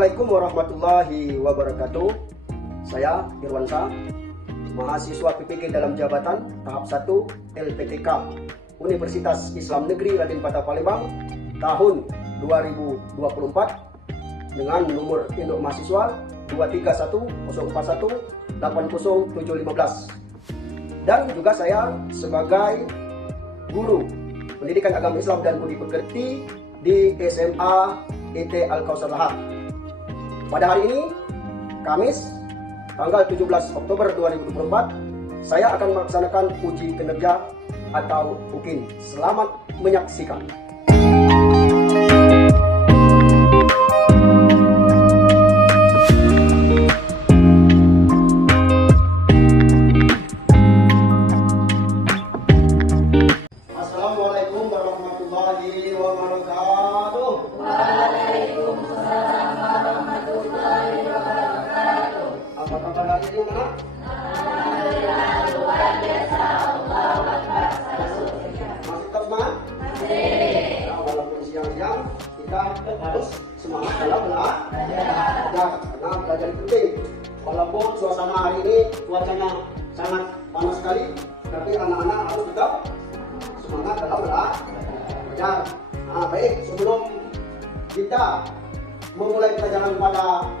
Assalamualaikum warahmatullahi wabarakatuh. Saya Irwansyah, mahasiswa PPG dalam jabatan tahap 1 LPTK Universitas Islam Negeri Raden Patah Palembang tahun 2024 dengan nomor induk mahasiswa 23104180715. Dan juga saya sebagai guru pendidikan agama Islam dan budi pekerti di SMA IT Al-Kausar Lahad. Pada hari ini, Kamis, tanggal 17 Oktober 2024, saya akan melaksanakan uji kinerja atau UKIN. Selamat menyaksikan. Assalamualaikum warahmatullahi wabarakatuh. Waalaikumsalam warahmatullahi wabarakatuh. Apa kabar hari ini, anak? Alhamdulillah, luar biasa. Allahu Akbar. Masih tetap semangat? Masih. Nah, walaupun siang-siang, kita harus semangat dalam belajar, karena belajar itu penting. Walaupun suasana hari ini cuacanya sangat panas sekali, tapi anak-anak harus tetap semangat dalam belajar. Nah, baik, sebelum kita memulai pelajaran pada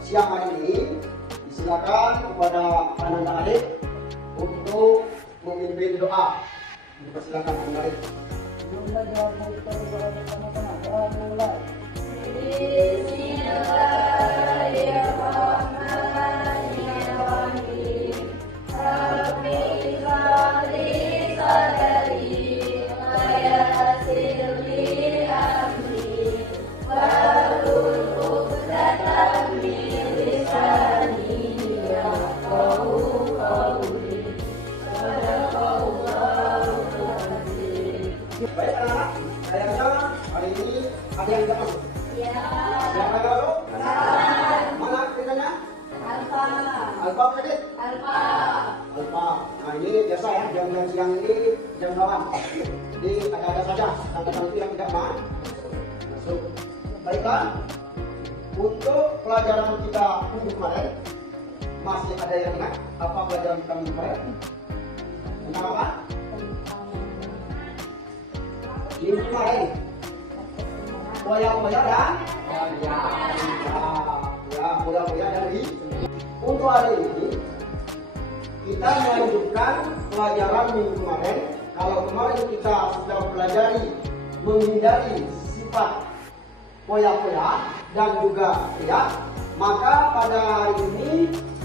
siang hari ini, silakan kepada anak adik untuk memimpin doa. Silakan anak adik. Bismillahirrahmanirrahim. Rabbi sholli sadri wa yassir li amri wahlul 'uqdatam min lisani yafqahu qawli. Shadaqallahul azim. Baik anak-anak, saya rasa hari ini ada yang tidak masuk. Ya. Siapa yang masuk? Mana kitanya? Alfa. Alfa kredit? Alfa. Alfa. Nah ini biasa ya, jam-jam siang ini jam lawan. Jadi ada-ada saja angkatan itu yang tidak masuk. Baiklah, untuk pelajaran kita minggu kemarin, masih ada yang ingat apa pelajaran kita minggu kemarin? Tentang apa? Minggu kemarin Boya-boya dan boya-boya dari. Untuk hari ini kita melanjutkan pelajaran minggu kemarin. Kalau kemarin kita sudah pelajari menghindari sifat boya-boya dan juga riak, maka pada hari ini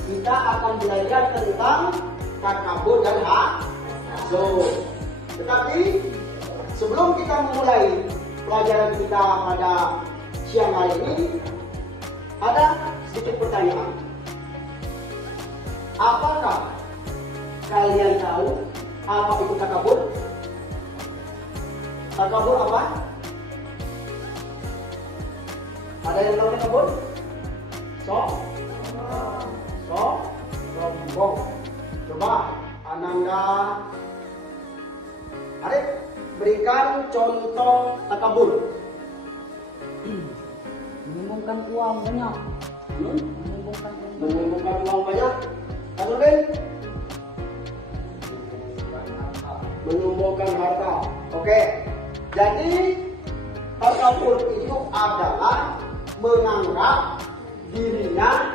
kita akan belajar tentang takabur dan hasud. Tetapi sebelum kita memulai pelajaran kita pada siang hari ini, ada sedikit pertanyaan. Apakah kalian tahu apa itu takabur? Takabur apa? Ada yang tahu takabur? Sombong. Coba Ananda, Arif, berikan contoh takabur. Mengumpulkan uang banyak. Mengumpulkan uang banyak. Kemudian mengumpulkan harta. Oke. Jadi takabur itu adalah menganggap dirinya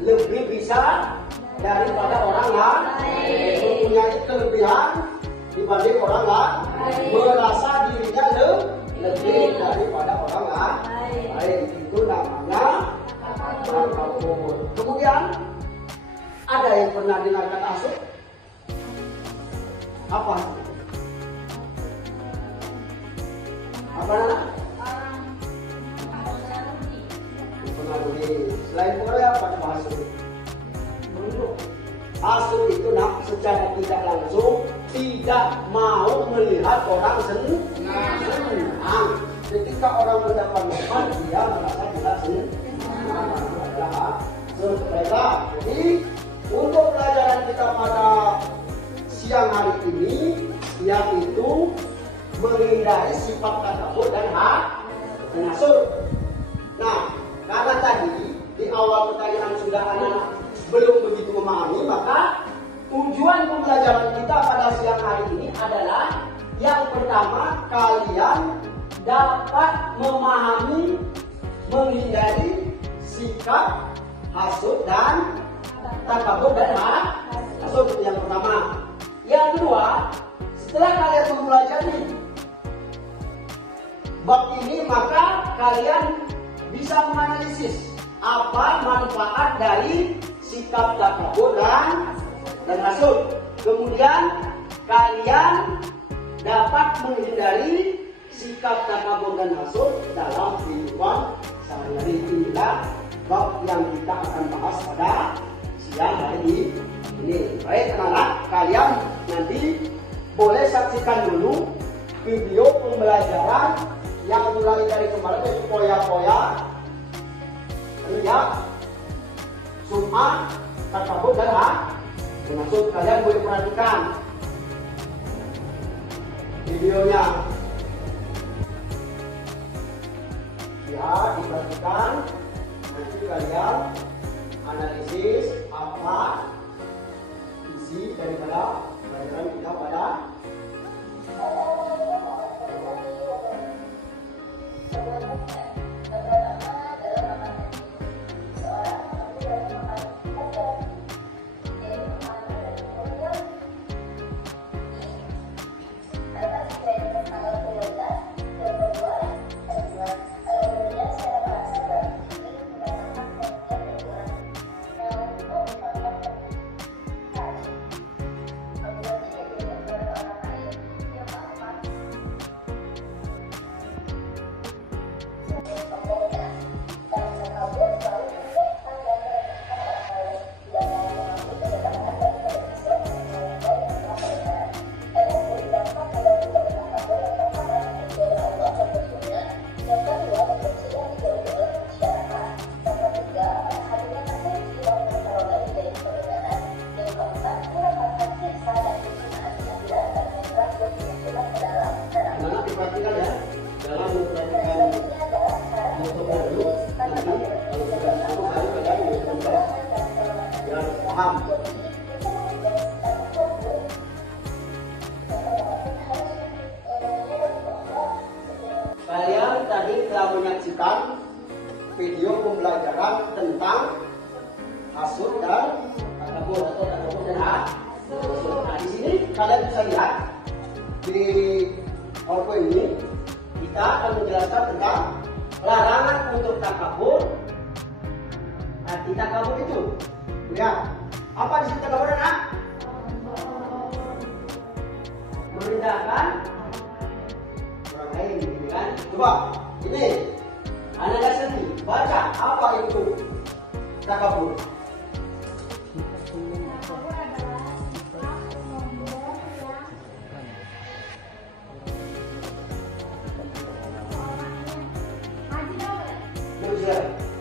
lebih bisa daripada orang lain, mempunyai kelebihan dibanding orang lain, merasa dirinya lebih daripada orang lain. Itu namanya takabur. Kemudian ada yang pernah dengar kata hasud? Apa? Apa namanya? Dipengaruhi. Selain pengaruh apa hasud? Hasud itu secara tidak langsung tidak mau melihat orang senang. Ketika orang mendapat nikmat, dia merasa tidak senang. Jadi untuk pelajaran kita pada siang hari ini yaitu menghindari sifat takabur dan hasud. Nah, Karena tadi di awal pertanyaan sudah anak belum begitu memahami, maka tujuan pembelajaran kita pada siang hari ini adalah yang pertama, kalian dapat memahami, menghindari sikap hasud dan takabur dan hasud. Itu yang pertama. Yang kedua, setelah kalian mempelajari bab ini, maka kalian bisa menganalisis apa manfaat dari sikap takabur dan hasud. Kemudian kalian dapat menghindari sikap takabur dan hasud dalam kehidupan sehari-hari. Inilah bab yang kita akan bahas pada siang hari ini. Baik anak-anak, kalian nanti boleh saksikan dulu video pembelajaran yang mulai dari kemarin, yaitu poya-poya, riak, sum'ah, takabur dan hasud. Kalian boleh perhatikan videonya. Ya, diperhatikan. Nanti kalian analisis apa isi daripada pelajaran kita pada kalian tadi telah menyaksikan video pembelajaran tentang hasud dan takabur atau takabur dan hasud. Nah, di sini kalian bisa lihat di PowerPoint ini kita akan menjelaskan tentang larangan untuk takabur. Arti takabur itu, ya, apa di sini takabur dan merendahkan orang lain, gitu kan? Coba ini, Anda sendiri baca apa itu takabur.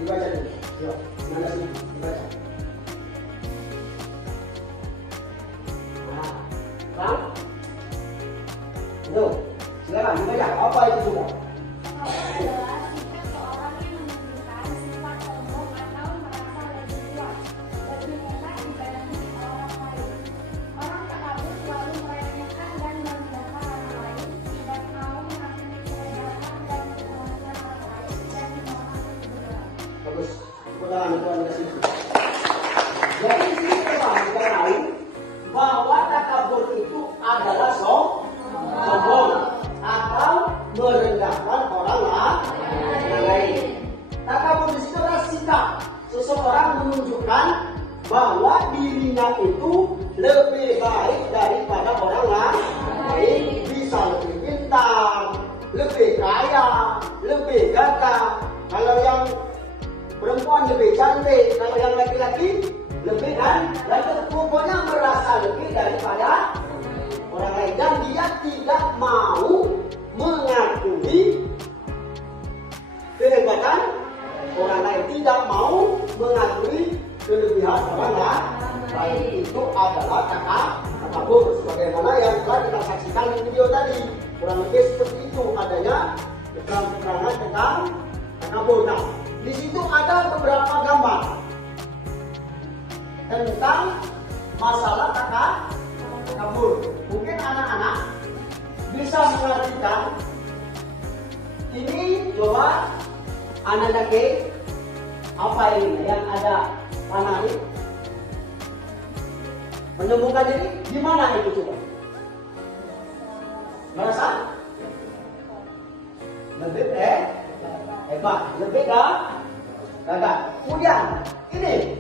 Dibaca dulu. Yuk, Anda sendiri dibaca. Nah, itu, silakan dibaca apa itu juga. Bagus, ulangan itu Anda sini. Jadi sini kita tahu bahwa takabur itu adalah sombong atau merendahkan orang lain. Takabur di situ adalah sikap seseorang menunjukkan bahwa dirinya itu lebih baik daripada orang lain, bisa lebih pintar, lebih kaya, lebih gagah. Kalau yang perempuan lebih cantik, kalau yang laki-laki lebih dan pokoknya merasa lebih daripada orang lain, dan dia tidak mau mengakui kehebatan orang lain, tidak mau mengakui kelebihan orang lain. Itu adalah takabur, sebagaimana yang telah kita saksikan di video tadi. Kurang lebih seperti itu adanya keterangan tentang takabur. Nah, Di situ ada beberapa gambar tentang masalah takabur. Mungkin anak-anak bisa mengartikan ini. Coba anak dake apa ini yang ada panah ini? Menemukan ini di mana itu coba? Merasa? Lebih hebat, lebih gagah. Kemudian ini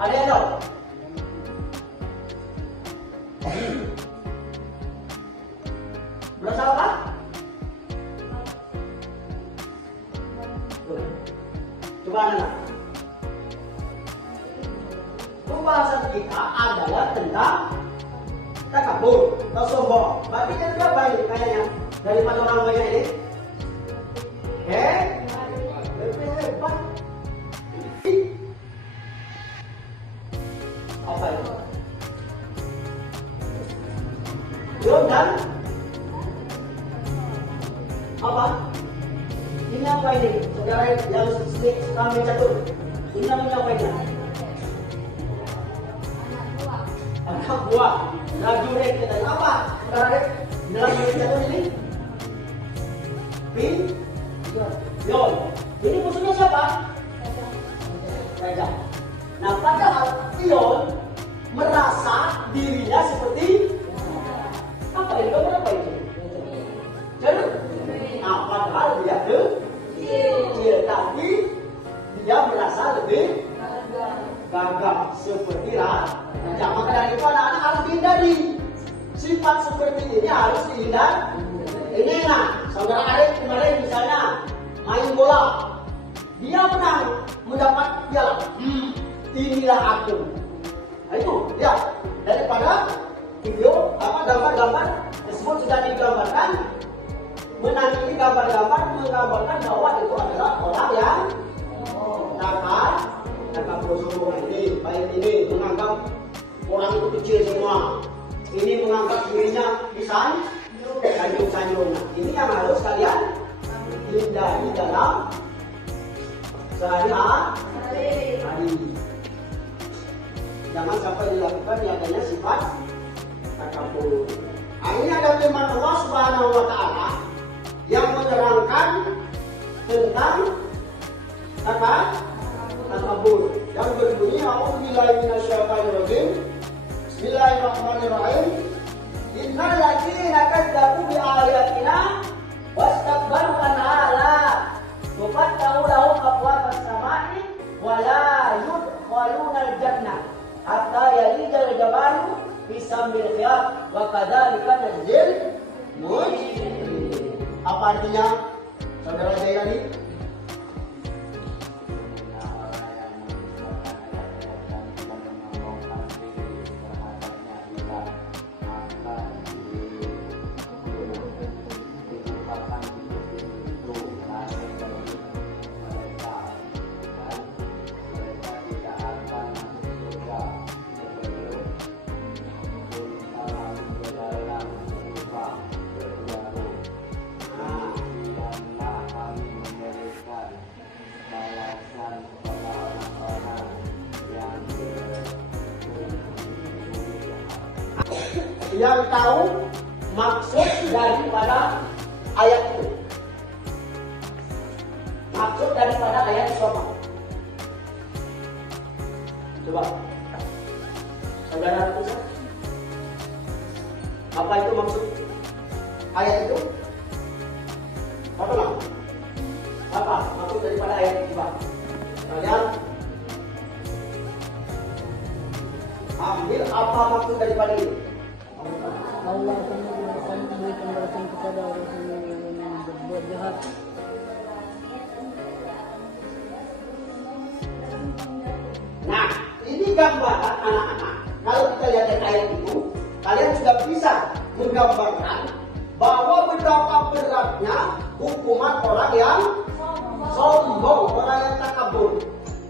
ada yang tahu? Merasa apa? Coba anak. Pembahasan kita adalah tentang takabur atau sombong. Berarti kan berapa ini kayaknya dari 4 orang banyak ini? Lebih hebat. Apa itu? Belum kan? Apa? Ini apa ini? Saudara yang kami catur. Ini namanya apa ini? Anak buah. Prajurit kita. Apa? Saudara dalam catur ini? Pion. Ini musuhnya siapa? Raja. Nah, padahal pion merasa dirinya seperti apa ini? Berapa itu? Jeruk. Nah, padahal dia kecil, tapi dia merasa lebih gagah seperti raja. Maka dari itu anak-anak harus dihindari. Sifat seperti ini harus dihindari. Ini saudara Arif kemarin misalnya main bola, dia menang, mendapat piala. Inilah aku. Nah itu, ya daripada video gambar-gambar tersebut sudah digambarkan. Menang ini gambar-gambar menggambarkan bahwa itu adalah orang yang takabur sombong ini, baik ini menganggap orang itu kecil semua. Ini menganggap dirinya bisa sanjung-sanjung. Ini yang harus kalian hindari dalam sehari-hari. Jangan sampai dilakukan yang adanya sifat takabur. Nah, ini ada firman Allah Subhanahu wa Ta'ala yang menerangkan tentang takabur yang berbunyi A'udzubillahi minasyaitonir rajim. Bismillahirrahmanirrahim. Innal ladzina kadzdzabu bi ayatina wastakbaru anha tufattahu lahum abwabus samai wa la yudkhaluna al-jannah hatta yalijal jabalu fi sambil khiyat wa kadzalika najzil mujrimin. Apa artinya, saudara Jayani? Yang tahu maksud daripada ayat itu. Maksud daripada ayat itu apa? Coba saudara tulis. Apa itu maksud ayat itu? Apa lah? Apa maksud daripada ayat itu? Coba kalian ambil apa maksud daripada ini? Allah akan memberikan balasan kepada orang yang berbuat jahat. Nah, ini gambaran anak-anak. Kalau kita lihat ayat itu, kalian sudah bisa menggambarkan bahwa betapa beratnya hukuman orang yang sombong, orang yang takabur.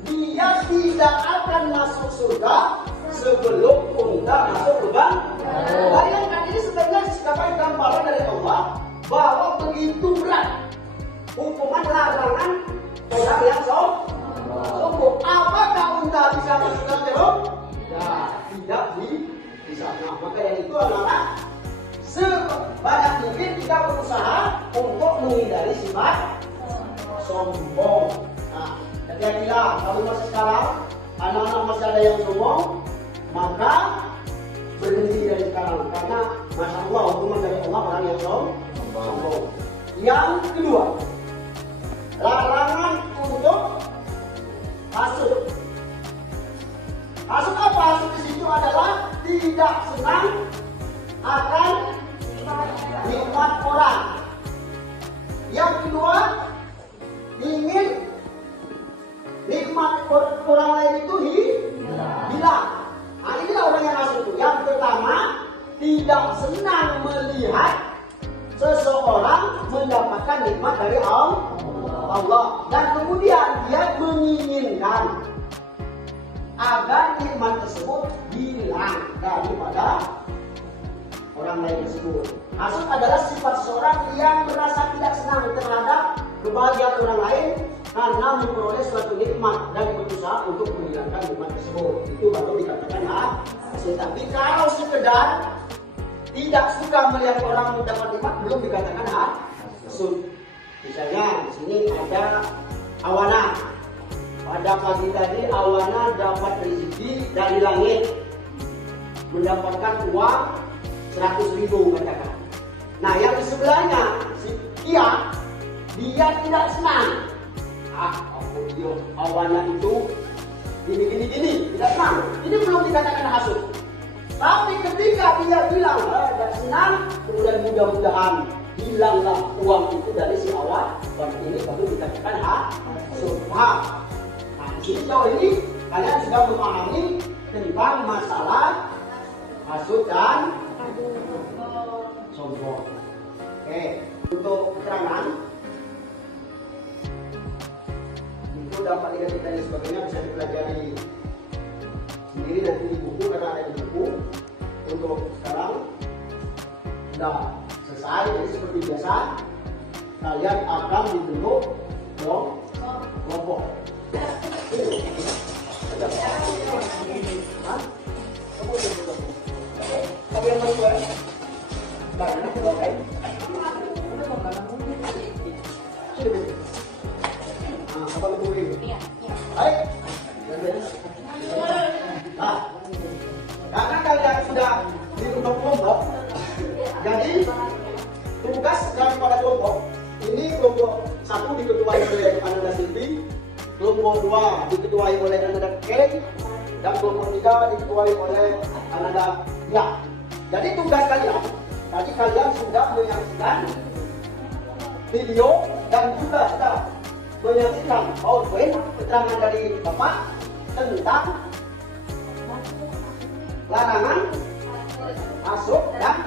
Dia tidak akan masuk surga sebelum unta masuk lubang. Bayangkan ini sebenarnya sebagai gambaran dari Allah bahwa begitu berat Maka dari itu anak-anak sebanyak mungkin kita berusaha untuk menghindari sifat sombong. Nah, hati-hatilah kalau masa sekarang anak-anak masih ada yang sombong, maka berhenti dari sekarang, karena masya Allah hukuman dari Allah orang yang sombong. Yang kedua, larangan untuk hasud. Hasud apa? Hasud di situ adalah tidak senang akan nikmat orang. Yang kedua, ingin nikmat orang lain itu hilang. Nah, inilah orang yang hasud itu. Yang pertama, tidak senang melihat seseorang mendapatkan nikmat dari Allah, dan kemudian dia menginginkan agar nikmat tersebut hilang daripada orang lain tersebut. Hasud adalah sifat seseorang yang merasa tidak senang terhadap kebahagiaan orang lain karena memperoleh suatu nikmat dan berusaha untuk menghilangkan nikmat tersebut. Itu baru dikatakan hasud. Tapi kalau sekedar tidak suka melihat orang mendapat nikmat, belum dikatakan hasud. Misalnya di sini ada Awana. Pada pagi tadi Awana dapat rezeki dari langit, mendapatkan uang 100.000 katakan. Nah, yang di sebelahnya si Kia, dia tidak senang. Awana itu gini, tidak senang. Ini belum dikatakan hasud. Tapi ketika dia bilang tidak senang, kemudian mudah-mudahan hilanglah uang itu dari si Awan, ini baru dikatakan hasud. Nah, sejauh ini kalian sudah memahami tentang masalah hasud dan sombong. Oke, untuk keterangan itu dapat negatif dan sebagainya bisa dipelajari sendiri nanti di buku, karena ada di buku. Untuk sekarang sudah selesai. Jadi seperti biasa kalian akan dibentuk kelompok. Tapi yang kedua, banyak kelompok. Apa lebih ini? Baik. Nah, karena kalian sudah dibentuk kelompok, jadi tugas daripada kelompok ini, kelompok 1 diketuai oleh Ananda Silvi, kelompok 2 diketuai oleh Ananda Kek, dan kelompok 3 diketuai oleh Ananda Ya. Jadi tugas kalian, tadi kalian sudah menyaksikan video dan juga sudah menyaksikan PowerPoint keterangan dari Bapak tentang larangan hasud dan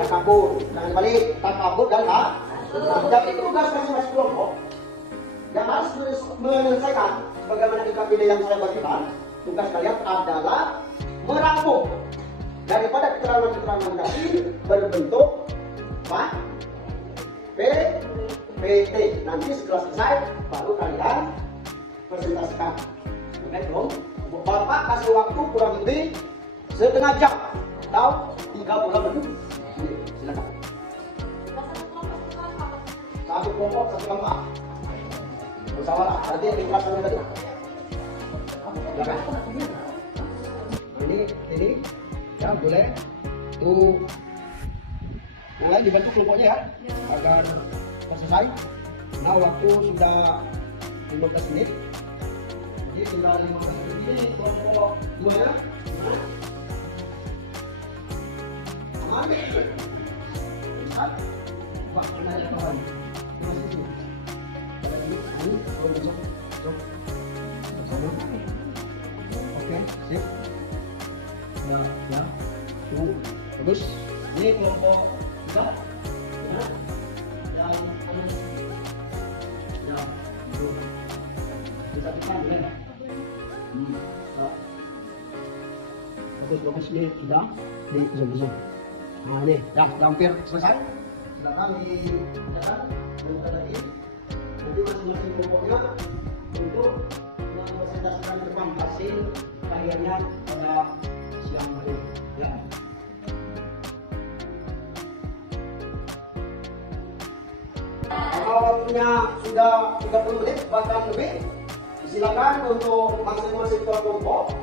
takabur. Jangan balik takabur dan jadi tugas masing-masing kelompok yang harus menyelesaikan bagaimana di KPD yang saya bagikan. Tugas kalian adalah merangkum daripada keterangan-keterangan tadi berbentuk PPT. Nanti setelah selesai baru kalian presentasikan. Oke, belum? Bapak kasih waktu kurang lebih setengah jam atau 30 menit. Silakan. Satu kelompok, satu kelompok. Bersawalah. Nanti yang ikhlas sama tadi. Silakan. Ini ya boleh. Tuh. Mulai dibentuk kelompoknya ya, agar selesai. Nah, waktu sudah 15 menit. Jadi tinggal 15 menit ini kelompok 2 ya. Ambil. Lihat. Wah, ini aja kawan. Oke, sip. Ya. Tuh, bagus. Ini kelompok 3. Yang ya, itu. Bisa tekan boleh nggak? Bagus, ini sudah di zoom. Nah, ini dah hampir selesai. Silakan dikerjakan bentuk lagi. Nanti masing-masing kelompoknya untuk mempresentasikan depan hasil karyanya pada siang hari. Ya. waktunya sudah 30 menit bahkan lebih. Silakan untuk masing-masing ketua kelompok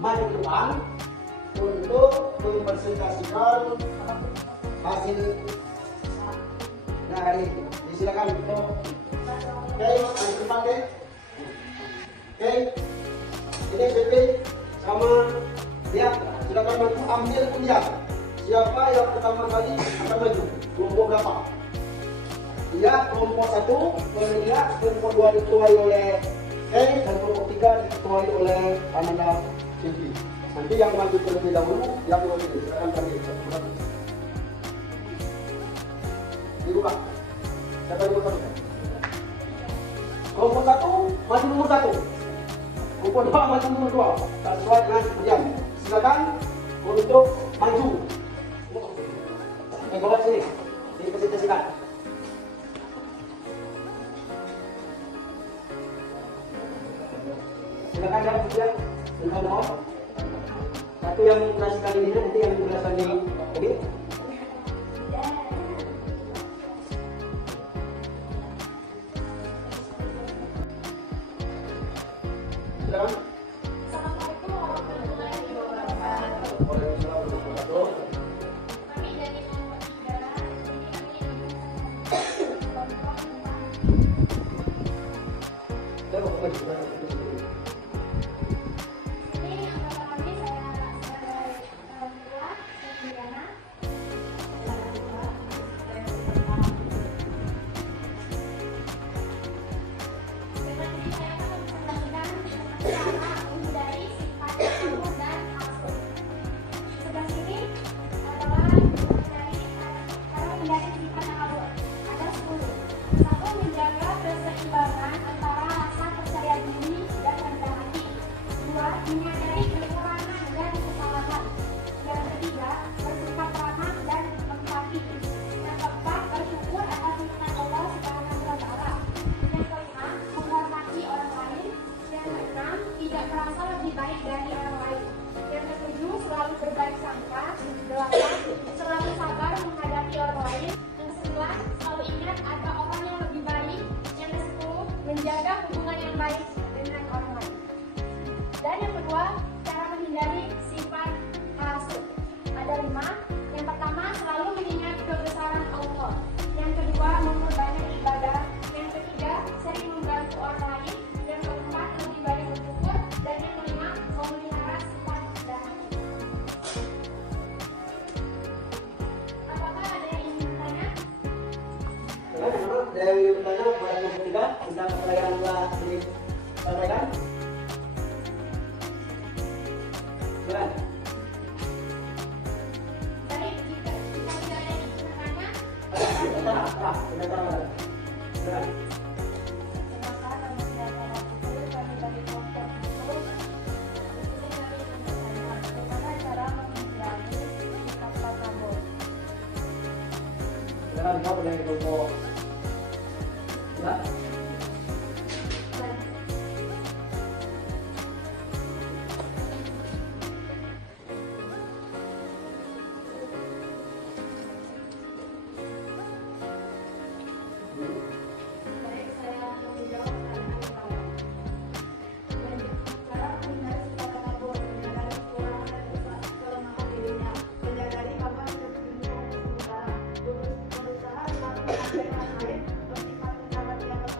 maju ke depan untuk mempresentasikan hasil dari silakan untuk oke maju ke depan deh. Oke ini BP sama dia silakan maju ambil kuliah. Siapa yang pertama kali akan maju? Kelompok berapa? Iya, kelompok 1, kemudian kelompok 2 diketuai oleh dan kelompok 3 diketuai oleh Ananda Silvi. Nanti yang maju terlebih dahulu, yang lebih silakan kami dibuka. Siapa yang dibuka? Kelompok 1 maju nomor 1, kelompok 2 maju nomor 2. Sesuai dengan kemudian. Silakan untuk maju. Bawa sini, dipresentasikan. Silakan dapat kemudian dengan bawah. Satu yang menjelaskan ini, nanti yang menjelaskan ini. Oke? Silakan. Assalamualaikum warahmatullahi wabarakatuh. Waalaikumsalam warahmatullahi wabarakatuh. Kami dari kelompok 3, ini yang pertama kami saya sebagai orang tua Diana. Dengan ini saya akan mempresentasikan cara menghindari sifat kabur dan hasut. Sebelah sini adalah menghindari sifat kabur. Ada 10. 1. Menjaga keseimbangan antara rasa percaya diri dan rendah hati. 2. Menyadari kekurangan dan kesalahan. Yang ketiga, bersikap ramah dan empati. Yang keempat, bersyukur atas nikmat Allah Subhanahu wa Ta'ala. Yang kelima, menghormati orang lain. Yang keenam, tidak merasa lebih baik dari orang lain. Yang ketujuh, selalu berbaik sangka. 8. Selalu sabar menghadapi orang lain. Yang 9, selalu ingat ada orang yang lebih baik. Yang ke-10, menjaga hubungan yang baik dengan orang lain. Dan yang kedua, cara menghindari sifat hasut. Ada 5. Yang pertama, selalu mengingat kebesaran Allah. Yang kedua, memperbanyak ibadah. Yang ketiga, sering membantu orang lain. Yang keempat, lebih banyak bersyukur. Dan yang kelima, memelihara sifat rendah hati. Apakah ada yang ingin bertanya? Dari bertanya pada kelompok 3 tentang pelayanan telah disampaikan. Silakan. Baik, jika tidak ada yang ingin bertanya, Silakan. Silakan jawab dari kelompok. Silakan. baik saya menjawab pertanyaan pertama. Cara menghindari sifat takabur, menyadari kekurangan dan kelemahan dirinya, menyadari bahwa hidup dunia hanya sementara, berusaha selalu menghargai orang lain, bersifat menghormati atau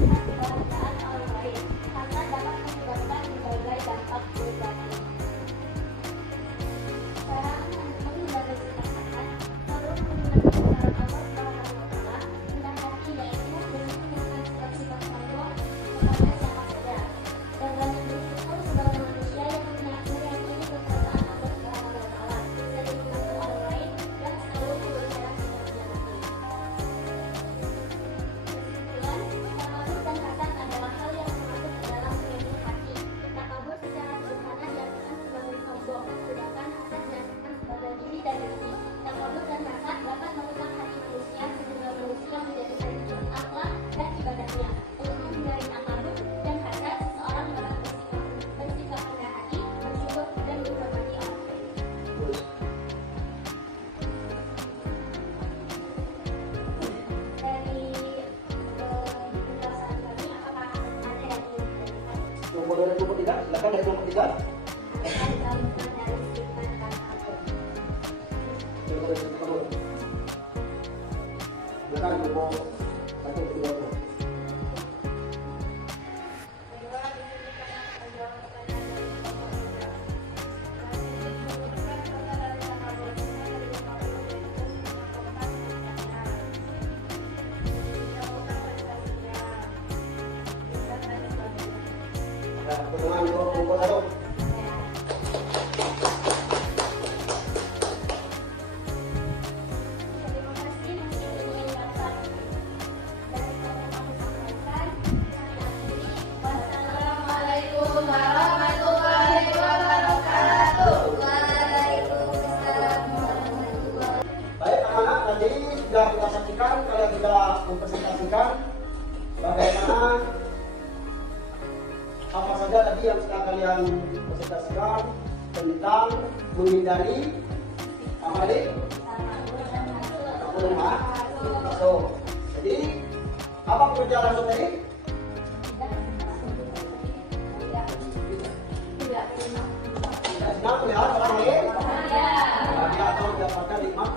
melakukan kebahagiaan orang lain karena dapat menyebabkan berbagai dampak negatif. Sekarang teman-teman sudah bersepakat kalau menggunakan cara Allah Subhanahu wa Ta'ala rendah hati, yaitu dengan menunjukkan sifat-sifat sombong kepada siapa saja dan banyak bersyukur sebagai manusia yang meyakini kekuasaan Allah Subhanahu wa Ta'ala, sering membantu orang lain dan selalu berbicara sebagai hati. Kesimpulan, takabur dan hasad adalah hal yang masuk ke dalam keyakinan hati. Takabur secara sederhana diartikan sebagai sombong, sedangkan hasad diartikan sebagai diri dan diri. Takabur dan hasad dapat merusak hati manusia sehingga manusia menjadi hancur akhlak dan ibadahnya. Untuk menghindari takabur dan hasad, seseorang dapat bersikap rendah hati, bersyukur dan menghormati orang lain. Dari penjelasan kami, apakah ada yang ingin ditanyakan? Nomor 2 dan nomor 3, silakan dari nomor 3. Terkait gabungan dari sifat takabur. Silakan nomor 1 ke 2. Kedua, di sini pernah menjawab pertanyaan dari nomor 3. Masih disebutkan kata dari takaburnya dari takabur yaitu melakukan kegiatan. Melakukan prestasinya. Dan lain sebagainya. Ada pertemuan nomor 1. Terima kasih, mungkin ini yang dapat dari kami sampaikan. Kami akhiri. Wassalamualaikum warahmatullahi wabarakatuh. Waalaikumsalam warahmatullahi wabarakatuh. Baik anak-anak, tadi sudah kita saksikan, kalian sudah mempresentasikan bagaimana apa saja tadi yang sudah kalian presentasikan tentang menghindari apa tadi? Takabur dan hasad. Jadi apa pekerjaan hasad tadi? Tidak senang melihat orang lain bahagia atau mendapatkan nikmat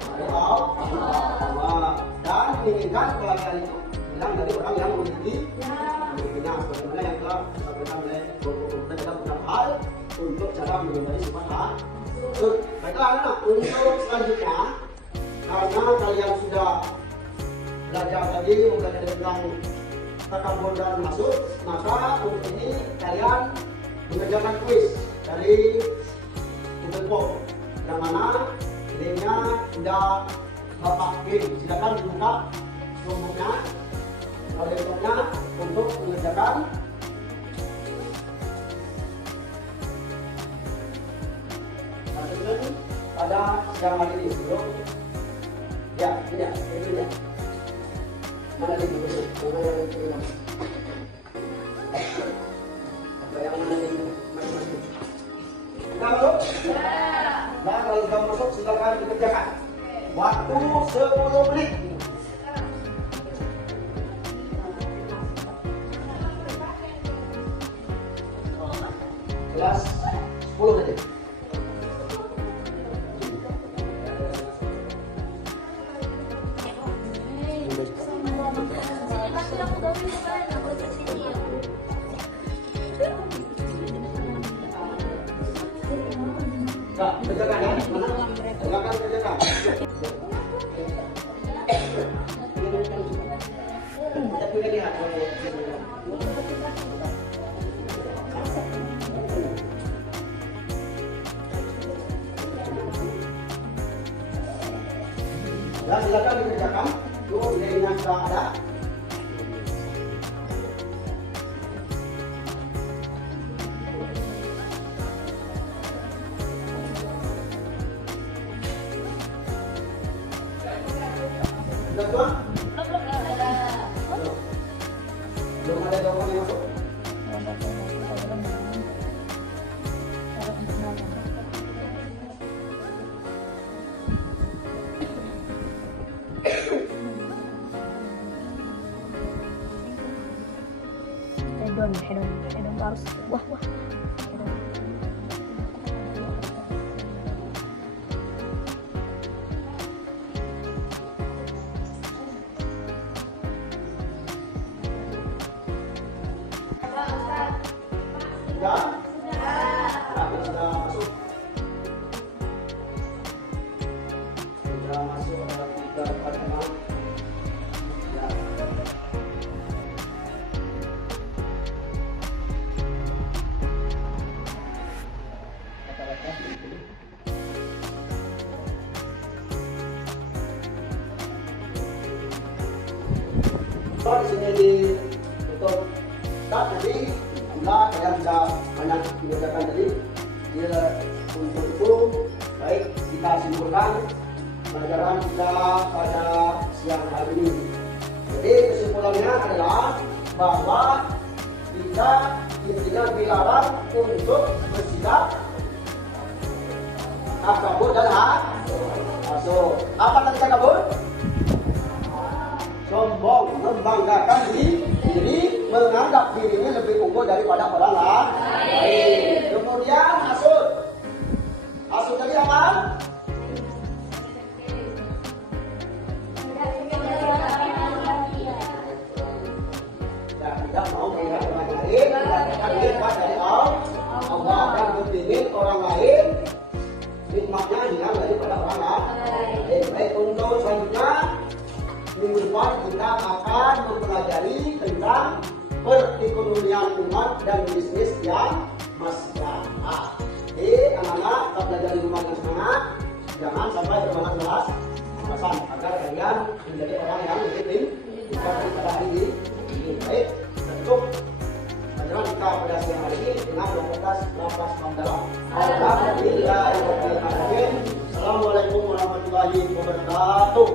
dari Allah dan menginginkan kebahagiaan itu hilang dari orang yang memilikinya, sebagaimana yang telah disampaikan oleh guru kita beberapa hal untuk cara menghindari sifat hasad. Baiklah anak, untuk selanjutnya karena kalian sudah belajar tadi mengenai tentang takabur dan hasad, maka untuk ini kalian mengerjakan kuis dari Google Form yang mana linknya sudah Bapak kirim. Silakan dibuka nomornya atau laptopnya untuk mengerjakan. Assessment pada siang hari ini. Belum? Ya, tidak, itu ya. Mana link itu? Mana yang itu? Yang mana link masing-masing? Sudah masuk? Nah, kalau sudah masuk silakan dikerjakan. Waktu 10 menit. Kelas 10 menit. Kak, kerjakan ya. Mana? Silakan kerjakan. Kita punya lihat. Ya, silakan dikerjakan. Tuh, nilainya sudah ada. Sudah semua? Belum ada jawaban yang masuk. Hedon harus wah. sudah masuk ke 3, 4, 6. Ya. So, di sini ditutup. Nah, jadi Alhamdulillah kalian bisa banyak mengerjakan tadi. Dia untuk itu baik kita simpulkan pelajaran kita pada siang hari ini. Jadi kesimpulannya adalah bahwa kita intinya dilarang untuk bersikap takabur dan hasud. Apa tadi takabur? Sombong, membanggakan diri, menganggap dirinya lebih unggul daripada orang lain. Kemudian hasud. Hasud tadi apa? Ya, tidak mau melihat orang lain, mendapatkan nikmat dari Allah dan kepingin orang lain nikmatnya hilang daripada orang lain. Baik, untuk selanjutnya minggu depan kita akan mempelajari tentang perekonomian umat dan bisnis yang maslahat. Jadi anak-anak tetap belajar di rumah yang semangat, jangan sampai bermalas-malas alasan agar kalian menjadi orang yang lebih pintar pada hari ini. Baik, cukup pelajaran kita pada siang hari ini dengan memperkas nafas dalam. Alhamdulillah. Assalamualaikum warahmatullahi wabarakatuh.